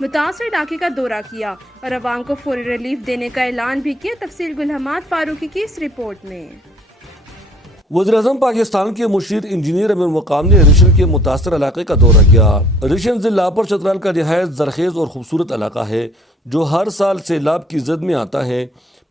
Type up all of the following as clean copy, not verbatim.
متاثرہ علاقے کا دورہ کیا اور عوام کو فوری ریلیف دینے کا اعلان بھی کیا۔ تفصیل گل حماد فاروقی کی اس رپورٹ میں۔ وزیراعظم پاکستان کے مشیر انجینئر امیر مقام نے ریشن کے متاثرہ علاقے کا دورہ کیا۔ ریشن ضلع پر چترال کا نہایت زرخیز اور خوبصورت علاقہ ہے جو ہر سال سیلاب کی زد میں آتا ہے۔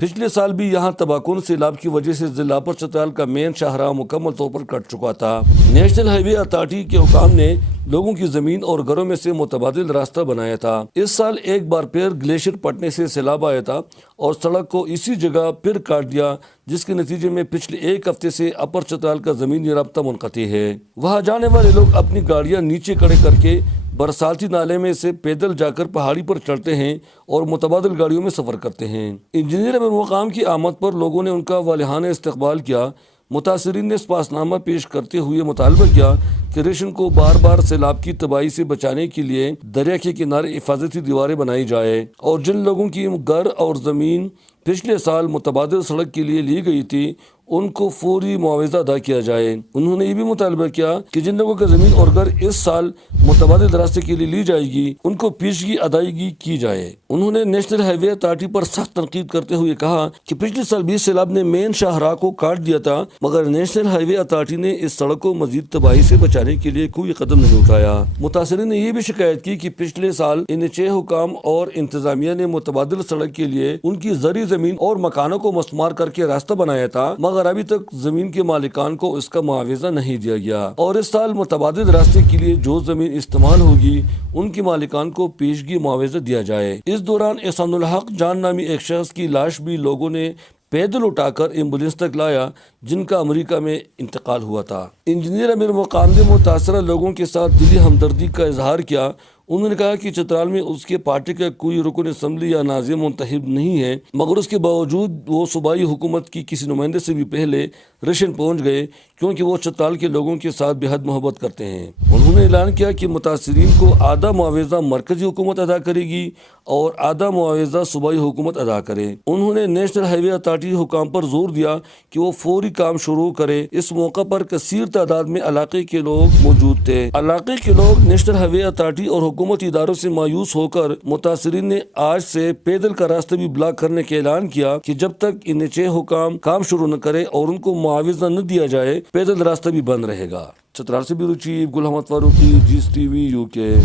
پچھلے سال بھی یہاں تباہ کن سیلاب کی وجہ سے ضلع پر چترال کا مین شاہراہ مکمل طور پر کٹ چکا تھا۔ نیشنل ہائی وے اتھارٹی کے حکام نے لوگوں کی زمین اور گھروں میں سے متبادل راستہ بنایا تھا۔ اس سال ایک بار پھر گلیشیئر پھٹنے سے سیلاب آیا تھا اور سڑک کو اسی جگہ پھر کاٹ دیا، جس کے نتیجے میں پچھلے ایک ہفتے سے اپر چترال کا زمینی رابطہ منقطع ہے۔ وہاں جانے والے لوگ اپنی گاڑیاں نیچے کھڑے کر کے برساتی نالے میں سے پیدل جا کر پہاڑی پر چڑھتے ہیں اور متبادل گاڑیوں میں سفر کرتے ہیں۔ انجینئر امیر مقام کی آمد پر لوگوں نے ان کا والہانہ استقبال کیا۔ متاثرین نے سپاس نامہ پیش کرتے ہوئے مطالبہ کیا کہ ریشن کو بار بار سیلاب کی تباہی سے بچانے کے لیے دریا کے کنارے حفاظتی دیواریں بنائی جائے اور جن لوگوں کی گھر اور زمین پچھلے سال متبادل سڑک کے لیے لی گئی تھی ان کو فوری معاوضہ ادا کیا جائے۔ انہوں نے یہ بھی مطالبہ کیا کہ جن لوگوں کا زمین اور گھر اس سال متبادل راستے کے لیے لی جائے گی ان کو پیشگی ادائیگی کی جائے۔ انہوں نے نیشنل ہائی وے اتھارٹی پر سخت تنقید کرتے ہوئے کہا کہ پچھلے سال بھی سیلاب نے مین شاہراہ کو کاٹ دیا تھا مگر نیشنل ہائی وے اتھارٹی نے اس سڑک کو مزید تباہی سے بچانے کے لیے کوئی قدم نہیں اٹھایا۔ متاثرین نے یہ بھی شکایت کی کہ پچھلے سال NHA حکام اور انتظامیہ نے متبادل سڑک کے لیے ان کی زرعی زمین اور مکانوں کو مسمار کر کے راستہ بنایا تھا مگر ابھی تک زمین کے مالکان کو اس کا معاوضہ نہیں دیا گیا اور اس سال متبادل راستے کے لیے جو زمین استعمال ہوگی ان کے مالکان کو پیشگی معاوضہ دیا جائے۔ اس دوران احسان الحق جان نامی ایک شخص کی لاش بھی لوگوں نے پیدل اٹھا کر ایمبولینس تک لایا جن کا امریکہ میں انتقال ہوا تھا۔ انجینئر امیر مقام نے متاثرہ لوگوں کے ساتھ دلی ہمدردی کا اظہار کیا۔ انہوں نے کہا کہ چترال میں اس کے پارٹی کا کوئی رکن اسمبلی یا ناظم منتخب نہیں ہے مگر اس کے باوجود وہ صوبائی حکومت کی کسی نمائندے سے بھی پہلے ریشن پہنچ گئے کیونکہ وہ چترال کے لوگوں کے ساتھ بے حد محبت کرتے ہیں۔ انہوں نے اعلان کیا کہ متاثرین کو آدھا معاوضہ مرکزی حکومت ادا کرے گی اور آدھا معاوضہ صوبائی حکومت ادا کرے۔ انہوں نے نیشنل ہائی وے اتھارٹی حکام پر زور دیا کہ وہ فوری کام شروع کرے۔ اس موقع پر کثیر تعداد میں علاقے کے لوگ موجود تھے۔ علاقے کے لوگ نیشنل ہائی وے اتھارٹی اور حکومتی اداروں سے مایوس ہو کر متاثرین نے آج سے پیدل کا راستہ بھی بلاک کرنے کا اعلان کیا کہ جب تک NHA حکام کام شروع نہ کرے اور ان کو معاوضہ نہ دیا جائے پیدل راستہ بھی بند رہے گا۔ چترال سے bureau chief Gul Hammad Farooqui, GS TV UK۔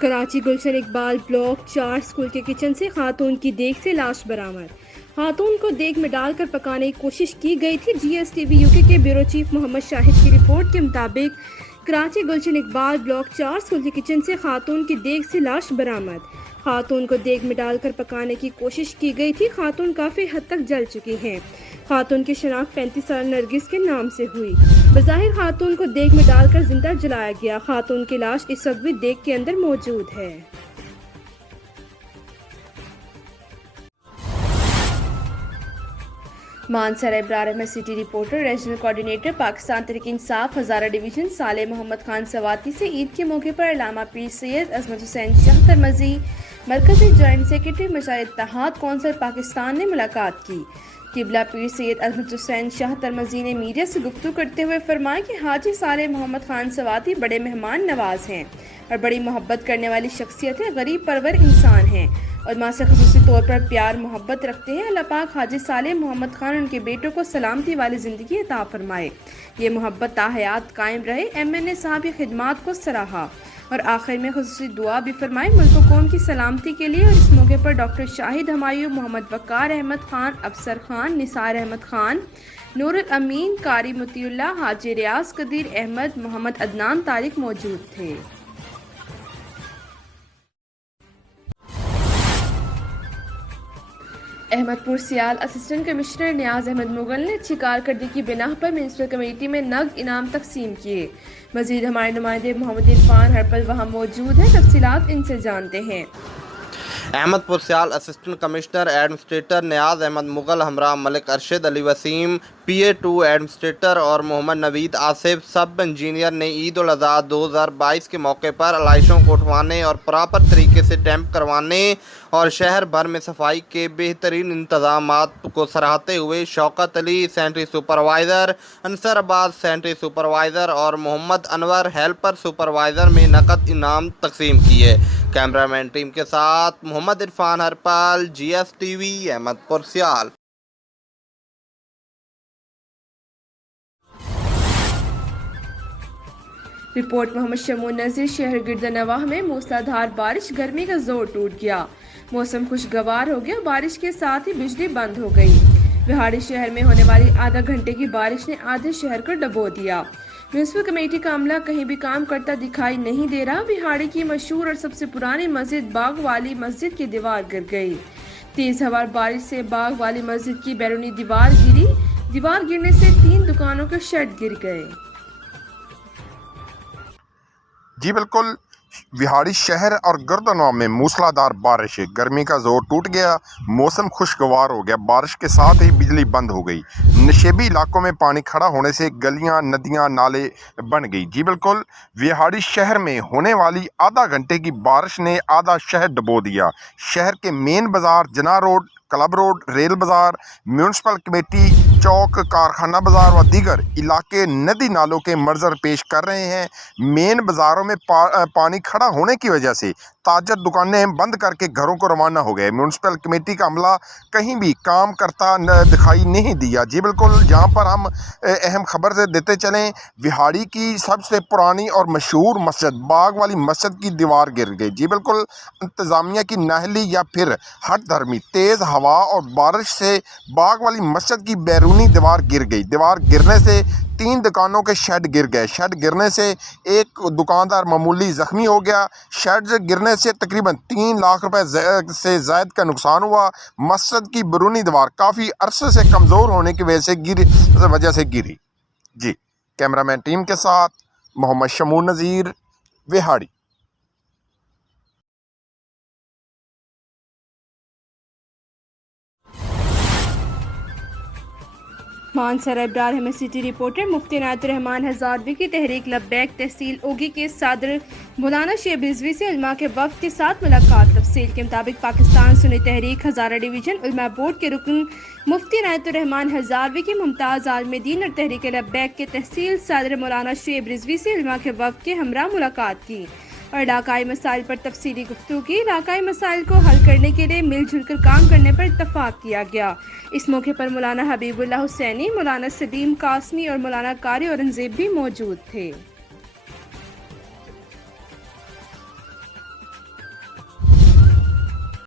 Karachi Gulshan Iqbal block 4 school کے کچن سے خاتون کی دیگ سے لاش برآمد۔ خاتون کو دیگ میں ڈال کر پکانے کی کوشش کی گئی تھی۔ GS TV UK کے بیورو چیف محمد شاہد کی رپورٹ کے مطابق کراچی گلشن اقبال بلاک 4 اسکول کے کچن سے خاتون کی دیگ سے لاش برآمد۔ خاتون کو دیگ میں ڈال کر پکانے کی کوشش کی گئی تھی۔ خاتون کافی حد تک جل چکی ہیں۔ خاتون کی شناخت 35 سالہ نرگس کے نام سے ہوئی۔ بظاہر خاتون کو دیگ میں ڈال کر زندہ جلایا گیا۔ خاتون کی لاش اس وقت بھی دیگ کے اندر موجود ہے۔ Mansar Abrar Ahmed city reporter regional coordinator Pakistan Tehreek Insaf Hazara division Saleh Muhammad Khan Swati سے عید کے موقع پر علامہ پیر سید عظمت حسین شاہ ترمذی مرکزی جوائنٹ سیکرٹری مشاعر اتحاد کونسل پاکستان نے ملاقات کی۔ قبلہ پیر سید عظمت حسین شاہ ترمذی نے میڈیا سے گفتگو کرتے ہوئے فرمایا کہ حاجی صالح محمد خان سواتی بڑے مہمان نواز ہیں اور بڑی محبت کرنے والی شخصیت ہے، غریب پرور انسان ہیں اور ماں سے خصوصی طور پر پیار محبت رکھتے ہیں۔ اللہ پاک حاجی صالح محمد خان ان کے بیٹوں کو سلامتی والی زندگی عطا فرمائے، یہ محبت تا حیات قائم رہے۔ MNA صاحب کی خدمات کو سراہا اور آخر میں خصوصی دعا بھی فرمائی ملک و قوم کی سلامتی کے لیے۔ اور اس موقع پر ڈاکٹر شاہد ہمایوں، محمد وقار احمد خان، افسر خان، نثار احمد خان، نور الامین، قاری مطیع اللہ، حاجی ریاض قدیر احمد، محمد عدنان طارق موجود تھے۔ احمد پور سیال اسسٹنٹ کمشنر نیاز احمد مغل نے اچھی کارکردگی کی بنا پر میونسپل کمیٹی میں نقد انعام تقسیم کیے۔ مزید ہمارے نمائندے محمد عرفان ہرپل وہاں موجود ہیں، تفصیلات ان سے جانتے ہیں۔ احمدپور سیال اسسٹنٹ کمشنر ایڈمنسٹریٹر نیاز احمد مغل ہمراہ ملک ارشد علی وسیم PA2 ایڈمنسٹریٹر اور محمد نوید آصف سب انجینئر نے عید الاضحیٰ 2022 کے موقع پر علائشوں کو اٹھوانے اور پراپر طریقے سے ڈیمپ کروانے اور شہر بھر میں صفائی کے بہترین انتظامات کو سراہتے ہوئے شوکت علی سینٹری سپروائزر، انصر عباس سینٹری سپروائزر اور محمد انور ہیلپر سپروائزر میں نقد انعام تقسیم کیے۔ کیمرہ مین ٹیم کے ساتھ محمد عرفان ہرپال، GSTV احمدپور سیال۔ رپورٹ محمد شمون نذیر۔ شہر گردنواہ میں موسلا دھار بارش، گرمی کا زور ٹوٹ گیا، موسم خوشگوار ہو گیا، بارش کے ساتھ ہی بجلی بند ہو گئی۔ وہاڑی شہر میں ہونے والی آدھا گھنٹے کی بارش نے آدھے شہر کو ڈبو دیا۔ میونسپل کمیٹی کا عملہ کہیں بھی کام کرتا دکھائی نہیں دے رہا۔ وہاڑی کی مشہور اور سب سے پرانی مسجد باغ والی مسجد کی دیوار گر گئی۔ تیز ہوار بارش سے باغ والی مسجد کی بیرونی دیوار گری، دیوار گرنے سے 3 دکانوں کے شیڈ گر گئے۔ جی بالکل، وہاڑی شہر اور گردنواہ میں موسلا دھار بارش، گرمی کا زور ٹوٹ گیا، موسم خوشگوار ہو گیا، بارش کے ساتھ ہی بجلی بند ہو گئی۔ نشیبی علاقوں میں پانی کھڑا ہونے سے گلیاں، ندیاں، نالے بن گئی۔ جی بالکل، وہاڑی شہر میں ہونے والی آدھا گھنٹے کی بارش نے آدھا شہر ڈبو دیا۔ شہر کے مین بازار، جناح روڈ، کلب روڈ، ریل بازار، میونسپل کمیٹی چوک، کارخانہ بازار و دیگر علاقے ندی نالوں کے منظر پیش کر رہے ہیں۔ مین بازاروں میں پانی کھڑا ہونے کی وجہ سے تاجر دکانیں بند کر کے گھروں کو روانہ ہو گئے۔ میونسپل کمیٹی کا عملہ کہیں بھی کام کرتا دکھائی نہیں دیا۔ جی بالکل، یہاں پر ہم اہم خبر سے دیتے چلیں، وہاڑی کی سب سے پرانی اور مشہور مسجد باغ والی مسجد کی دیوار گر گئی۔ جی بالکل، انتظامیہ کی نااہلی یا پھر ہٹ دھرمی، تیز ہوا اور بارش سے باغ والی مسجد کی بیرونی دیوار گر گئی۔ دیوار گرنے سے 3 دکانوں کے شیڈ گر گئے۔ شیڈ گرنے سے ایک دکاندار معمولی زخمی ہو گیا۔ شیڈ گرنے سے تقریباً 3 لاکھ روپے سے زائد کا نقصان ہوا۔ مسجد کی بیرونی دیوار کافی عرصے سے کمزور ہونے کی وجہ سے گری۔ جی، کیمرہ مین ٹیم کے ساتھ محمد شمون نذیر، وہاڑی۔ Mansar Abrar Ahmed city reporter. مفتی عنایت الرحمن ہزاروی کی تحریک لبیک تحصیل اوگی کے صدر مولانا شعیب رضوی سے علماء کے وفد کے ساتھ ملاقات۔ تفصیل کے مطابق پاکستان سنی تحریک ہزارہ ڈویژن علماء بورڈ کے رکن مفتی عنایت الرحمن ہزاروی کی ممتاز عالم دین اور تحریک لبیک کے تحصیل صدر مولانا شعیب رضوی سے علماء کے وفد کے ہمراہ ملاقات کی اور علاقائی مسائل پر تفصیلی گفتگو کی۔ علاقائی مسائل کو حل کرنے کے لیے مل جل کر کام کرنے پر اتفاق کیا گیا۔ اس موقع پر مولانا حبیب اللہ حسینی، مولانا سلیم قاسمی اور مولانا قاری اورنگزیب بھی موجود تھے۔